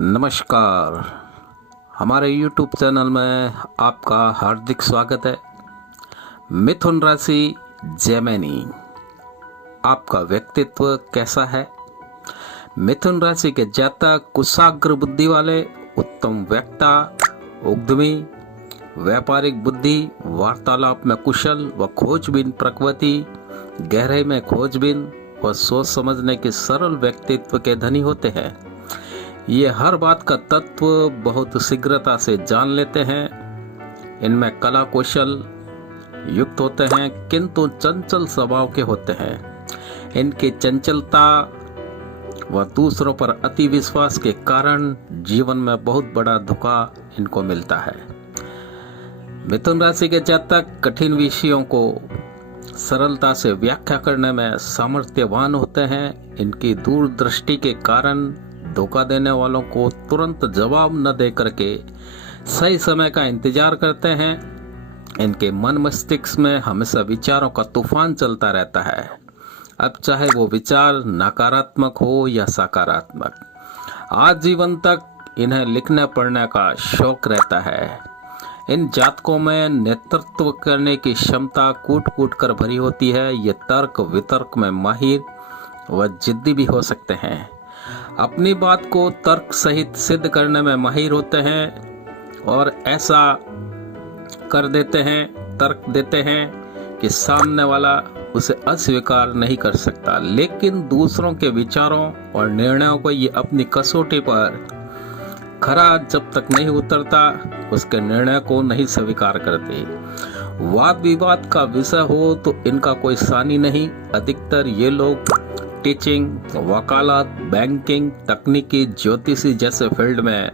नमस्कार। हमारे YouTube channel में आपका हार्दिक स्वागत है। मिथुन राशि जेमिनी, आपका व्यक्तित्व कैसा है? मिथुन राशि के जातक कुशाग्र बुद्धि वाले, उत्तम वक्ता, उद्यमी, व्यापारिक बुद्धि, वार्तालाप में कुशल व खोजबीन प्रकृति, गहराई में खोजबीन व सोच समझने के सरल व्यक्तित्व के धनी होते हैं। ये हर बात का तत्व बहुत शीघ्रता से जान लेते हैं। इनमें कला कौशल युक्त होते हैं, किंतु चंचल स्वभाव के होते हैं। इनकी चंचलता व दूसरों पर अति विश्वास के कारण जीवन में बहुत बड़ा धोखा इनको मिलता है। मिथुन राशि के जातक कठिन विषयों को सरलता से व्याख्या करने में सामर्थ्यवान होते हैं। इनकी दूरदृष्टि के कारण धोखा देने वालों को तुरंत जवाब न दे करके सही समय का इंतजार करते हैं। इनके मन मस्तिष्क में हमेशा विचारों का तूफान चलता रहता है, अब चाहे वो विचार नकारात्मक हो या सकारात्मक। आजीवन तक इन्हें लिखने पढ़ने का शौक रहता है। इन जातकों में नेतृत्व करने की क्षमता कूट कूट कर भरी होती है। ये तर्क वितर्क में माहिर व जिद्दी भी हो सकते हैं। अपनी बात को तर्क सहित सिद्ध करने में माहिर होते हैं और ऐसा कर देते हैं, तर्क देते हैं कि सामने वाला उसे अस्वीकार नहीं कर सकता। लेकिन दूसरों के विचारों और निर्णयों को ये अपनी कसौटी पर खरा जब तक नहीं उतरता, उसके निर्णय को नहीं स्वीकार करते। वाद विवाद का विषय हो तो इनका कोई सानी नहीं। अधिकतर ये लोग टीचिंग, वकालत, बैंकिंग, तकनीकी, ज्योतिषी जैसे फील्ड में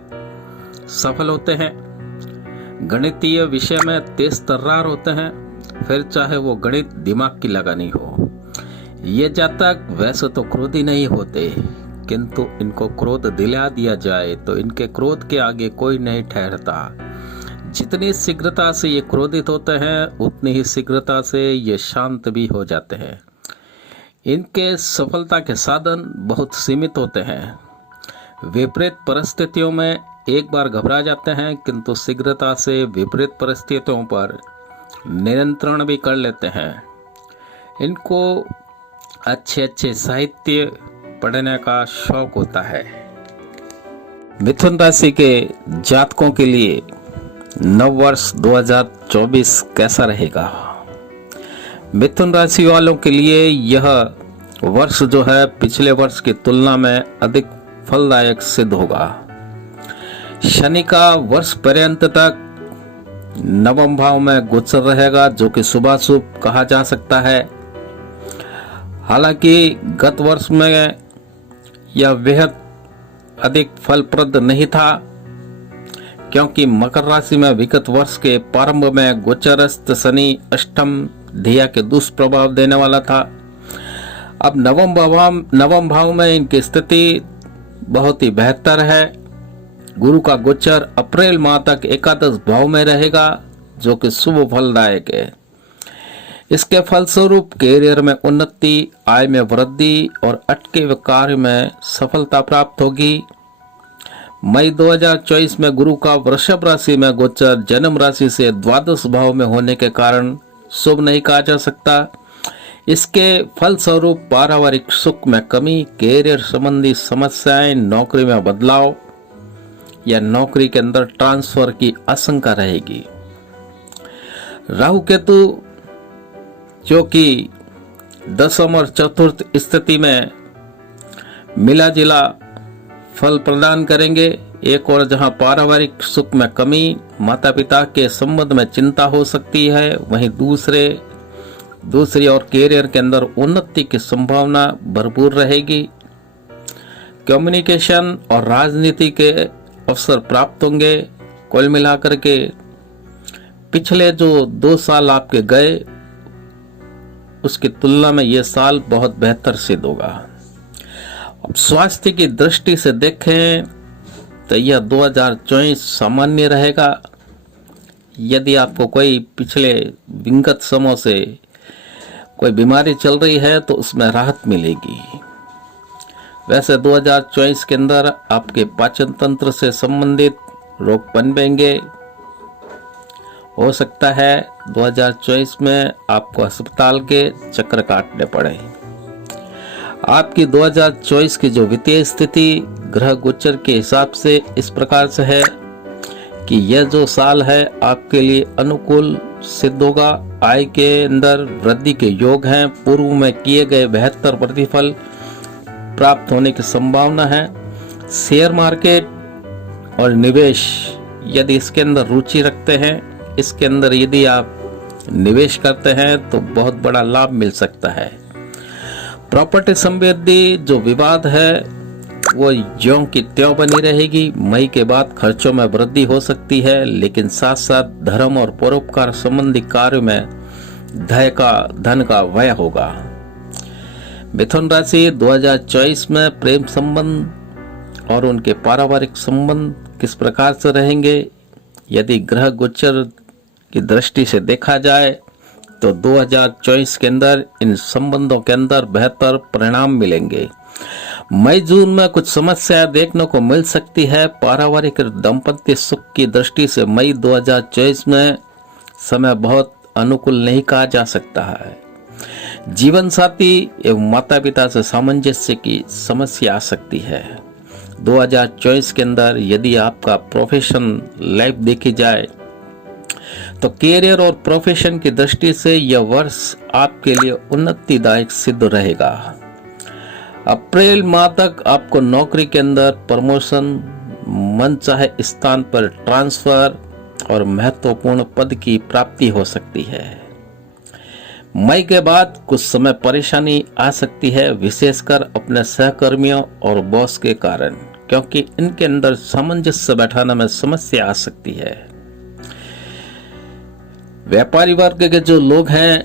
सफल होते हैं। गणितीय विषय में तेज तर्रार होते हैं, फिर चाहे वो गणित दिमाग की लगानी हो। ये जातक वैसे तो क्रोधी नहीं होते, किंतु इनको क्रोध दिला दिया जाए तो इनके क्रोध के आगे कोई नहीं ठहरता। जितनी शीघ्रता से ये क्रोधित होते हैं, उतनी ही शीघ्रता से ये शांत भी हो जाते हैं। इनके सफलता के साधन बहुत सीमित होते हैं। विपरीत परिस्थितियों में एक बार घबरा जाते हैं, किंतु शीघ्रता से विपरीत परिस्थितियों पर नियंत्रण भी कर लेते हैं। इनको अच्छे अच्छे साहित्य पढ़ने का शौक होता है। मिथुन राशि के जातकों के लिए नव वर्ष 2024 कैसा रहेगा? मिथुन राशि वालों के लिए यह वर्ष जो है पिछले वर्ष की तुलना में अधिक फलदायक सिद्ध होगा। शनि का वर्ष पर्यंत तक नवम भाव में गोचर रहेगा, जो कि शुभाशुभ कहा जा सकता है। हालांकि गत वर्ष में यह बेहद अधिक फलप्रद नहीं था, क्योंकि मकर राशि में विगत वर्ष के प्रारंभ में गोचरस्थ शनि अष्टम धिया के दुष्प्रभाव देने वाला था। अब नवम भाव में इनकी स्थिति बहुत ही बेहतर है। गुरु का गोचर अप्रैल माह तक एकादश भाव में रहेगा, जो कि शुभ फलदायक है। इसके फलस्वरूप कैरियर में उन्नति, आय में वृद्धि और अटके हुए कार्य में सफलता प्राप्त होगी। मई 2024 में गुरु का वृषभ राशि में गोचर जन्म राशि से द्वादश भाव में होने के कारण शुभ नहीं कहा जा सकता। इसके फलस्वरूप पारिवारिक सुख में कमी, कैरियर संबंधी समस्याएं, नौकरी में बदलाव या नौकरी के अंदर ट्रांसफर की आशंका रहेगी। राहु केतु जो कि दसम और चतुर्थ स्थिति में मिला जिला फल प्रदान करेंगे। एक और जहां पारिवारिक सुख में कमी, माता पिता के संबंध में चिंता हो सकती है, वहीं दूसरी और कैरियर के अंदर उन्नति की संभावना भरपूर रहेगी। कम्युनिकेशन और राजनीति के अवसर प्राप्त होंगे। कुल मिलाकर के पिछले जो 2 साल आपके गए, उसकी तुलना में यह साल बहुत बेहतर सिद्ध होगा। अब स्वास्थ्य की दृष्टि से देखें तो यह 2024 सामान्य रहेगा। यदि आपको कोई पिछले विगत समय से कोई बीमारी चल रही है तो उसमें राहत मिलेगी। वैसे 2024 के अंदर आपके पाचन तंत्र से संबंधित रोग पनपेंगे। हो सकता है 2024 में आपको अस्पताल के चक्कर काटने पड़े। आपकी 2024 की जो वित्तीय स्थिति ग्रह गोचर के हिसाब से इस प्रकार से है कि यह जो साल है आपके लिए अनुकूल सिद्ध होगा। आय के अंदर वृद्धि के योग हैं। पूर्व में किए गए बेहतर प्रतिफल प्राप्त होने की संभावना है। शेयर मार्केट और निवेश यदि इसके अंदर रुचि रखते हैं, इसके अंदर यदि आप निवेश करते हैं तो बहुत बड़ा लाभ मिल सकता है। प्रॉपर्टी संबंधी जो विवाद है वो ज्यों की त्यों बनी रहेगी। मई के बाद खर्चों में वृद्धि हो सकती है, लेकिन साथ साथ धर्म और परोपकार संबंधी कार्य में धन का व्यय होगा। मिथुन राशि 2024 में प्रेम संबंध और उनके पारिवारिक संबंध किस प्रकार से रहेंगे, यदि ग्रह गोचर की दृष्टि से देखा जाए तो 2024 के अंदर इन संबंधों के अंदर बेहतर परिणाम मिलेंगे। मई जून में कुछ समस्याएं देखने को मिल सकती है। पारिवारिक दाम्पत्य सुख की दृष्टि से मई 2024 में समय बहुत अनुकूल नहीं कहा जा सकता है। जीवन साथी एवं माता पिता से सामंजस्य की समस्या आ सकती है। 2024 के अंदर यदि आपका प्रोफेशन लाइफ देखी जाए तो कैरियर और प्रोफेशन की दृष्टि से यह वर्ष आपके लिए उन्नतिदायक सिद्ध रहेगा। अप्रैल माह तक आपको नौकरी के अंदर प्रमोशन, मनचाहे स्थान पर ट्रांसफर और महत्वपूर्ण पद की प्राप्ति हो सकती है। मई के बाद कुछ समय परेशानी आ सकती है, विशेषकर अपने सहकर्मियों और बॉस के कारण, क्योंकि इनके अंदर सामंजस्य बैठाने में समस्या आ सकती है। व्यापारी वर्ग के जो लोग हैं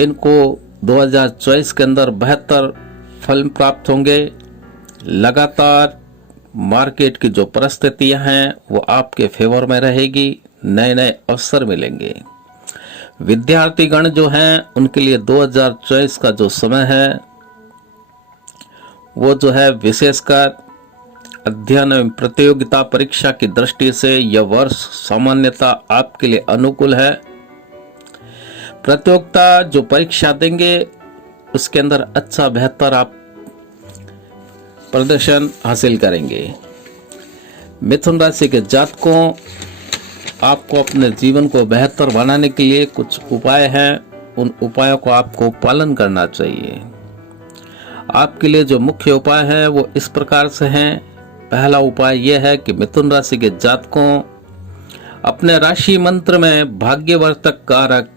इनको 2024 के अंदर बेहतर फल प्राप्त होंगे। लगातार मार्केट की जो परिस्थितियां हैं वो आपके फेवर में रहेगी। नए नए अवसर मिलेंगे। विद्यार्थीगण जो हैं उनके लिए 2024 का जो समय है वो जो है विशेषकर अध्ययन एवं प्रतियोगिता परीक्षा की दृष्टि से यह वर्ष सामान्यतः आपके लिए अनुकूल है। प्रतियोगिता जो परीक्षा देंगे उसके अंदर अच्छा बेहतर आप प्रदर्शन हासिल करेंगे। मिथुन राशि के जातकों, आपको अपने जीवन को बेहतर बनाने के लिए कुछ उपाय हैं। उन उपायों को आपको पालन करना चाहिए। आपके लिए जो मुख्य उपाय है वो इस प्रकार से हैं। पहला उपाय यह है कि मिथुन राशि के जातकों अपने राशि मंत्र में भाग्यवर्धक कारक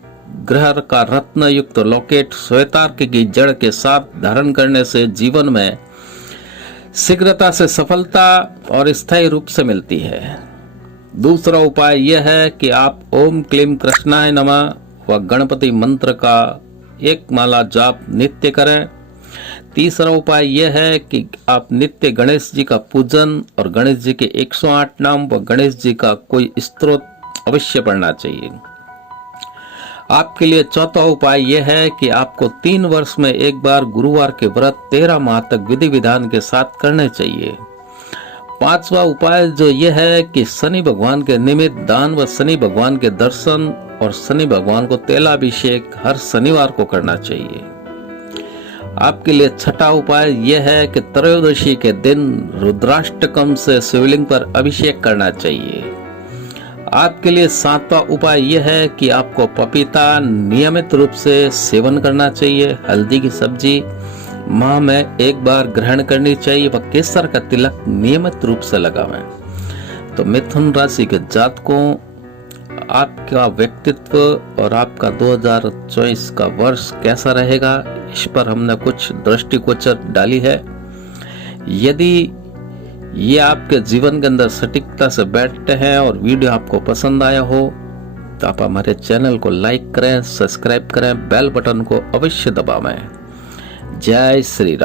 ग्रह का रत्न युक्त लॉकेट श्वेतार्क की जड़ के साथ धारण करने से जीवन में शीघ्रता से सफलता और स्थायी रूप से मिलती है। दूसरा उपाय यह है कि आप ओम क्लीम कृष्णाय नमः व गणपति मंत्र का एक माला जाप नित्य करें। तीसरा उपाय यह है कि आप नित्य गणेश जी का पूजन और गणेश जी के 108 नाम व गणेश जी का कोई स्तोत्र अवश्य पढ़ना चाहिए। आपके लिए चौथा उपाय यह है कि आपको 3 वर्ष में एक बार गुरुवार के व्रत 13 माह तक विधि विधान के साथ करने चाहिए। पांचवा उपाय जो यह है कि शनि भगवान के निमित्त दान व शनि भगवान के दर्शन और शनि भगवान को तेलाभिषेक हर शनिवार को करना चाहिए। आपके लिए छठा उपाय यह है कि त्रयोदशी के दिन रुद्राष्टकम से शिवलिंग पर अभिषेक करना चाहिए। आपके लिए सातवां उपाय यह है कि आपको पपीता नियमित रूप से सेवन करना चाहिए। हल्दी की सब्जी माह में एक बार ग्रहण करनी चाहिए व केसर का तिलक नियमित रूप से लगावें। तो मिथुन राशि के जातकों, आपका व्यक्तित्व और आपका 2024 का वर्ष कैसा रहेगा, इस पर हमने कुछ दृष्टिगोचर डाली है। यदि ये आपके जीवन के अंदर सटीकता से बैठते हैं और वीडियो आपको पसंद आया हो तो आप हमारे चैनल को लाइक करें, सब्सक्राइब करें, बेल बटन को अवश्य दबावें। जय श्री राम।